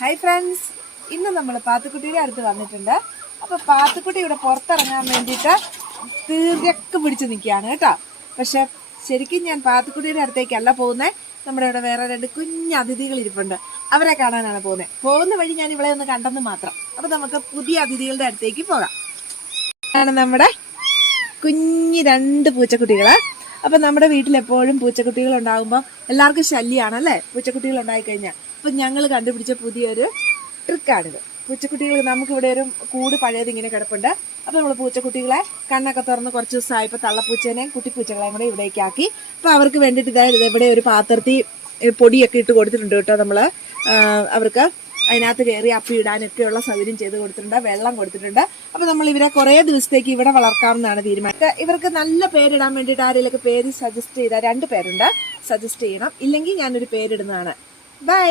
Hi friends, ഇന്ന് നമ്മൾ പാത്തുക്കുട്ടിയുടെ അടുത്ത് വന്നിട്ടുണ്ട്. അപ്പൊ പാത്തുക്കുട്ടി ഇവിടെ പുറത്തിറങ്ങാൻ വേണ്ടിയിട്ട് തീർച്ചക്ക് പിടിച്ച് നിൽക്കുകയാണ് കേട്ടോ. പക്ഷെ ശരിക്കും ഞാൻ പാത്തുക്കുട്ടിയുടെ അടുത്തേക്കല്ല പോകുന്നത്. നമ്മുടെ ഇവിടെ വേറെ രണ്ട് കുഞ്ഞ് അതിഥികൾ ഇരിപ്പുണ്ട്, അവരെ കാണാനാണ് പോകുന്നത്. പോകുന്ന വഴി ഞാൻ ഇവിടെ ഒന്ന് കണ്ടെന്ന് മാത്രം. അപ്പൊ നമുക്ക് പുതിയ അതിഥികളുടെ അടുത്തേക്ക് പോകാം. ആണ് നമ്മുടെ കുഞ്ഞ് രണ്ട് പൂച്ചക്കുട്ടികള്. അപ്പൊ നമ്മുടെ വീട്ടിൽ എപ്പോഴും പൂച്ചക്കുട്ടികൾ ഉണ്ടാകുമ്പോൾ എല്ലാവർക്കും ശല്യമാണ് അല്ലേ, പൂച്ചക്കുട്ടികൾ ഉണ്ടായിക്കഴിഞ്ഞാൽ. അപ്പൊ ഞങ്ങൾ കണ്ടുപിടിച്ച പുതിയൊരു ട്രിക്കാണിത്. പൂച്ചക്കുട്ടികൾ നമുക്കിവിടെ ഒരു കൂട് പഴയത് ഇങ്ങനെ കിടപ്പുണ്ട്. അപ്പൊ നമ്മൾ പൂച്ചക്കുട്ടികളെ കണ്ണൊക്കെ തുറന്ന് കുറച്ച് ദിവസമായപ്പോൾ തള്ളപ്പൂച്ചേനെയും കുട്ടിപ്പൂച്ചകളെയും കൂടെ ഇവിടേക്ക് ആക്കി. അപ്പൊ അവർക്ക് വേണ്ടിയിട്ട് ഇതായത് ഇവിടെ ഒരു പാത്രത്തിൽ പൊടിയൊക്കെ ഇട്ട് കൊടുത്തിട്ടുണ്ട് കേട്ടോ. നമ്മള് അവർക്ക് അതിനകത്ത് കയറി അപ്പി ഇടാനൊക്കെയുള്ള സൗകര്യം ചെയ്ത് കൊടുത്തിട്ടുണ്ട്, വെള്ളം കൊടുത്തിട്ടുണ്ട്. അപ്പൊ നമ്മൾ ഇവരെ കുറെ ദിവസത്തേക്ക് ഇവിടെ വളർത്താമെന്നാണ് തീരുമാനം. ഇവർക്ക് നല്ല പേരിടാൻ വേണ്ടിയിട്ട് ആരെങ്കിലൊക്കെ പേര് സജസ്റ്റ് ചെയ്താൽ, 2 പേരുണ്ട്, സജസ്റ്റ് ചെയ്യണം. ഇല്ലെങ്കിൽ ഞാനൊരു പേരിടുന്നതാണ്. ബൈ.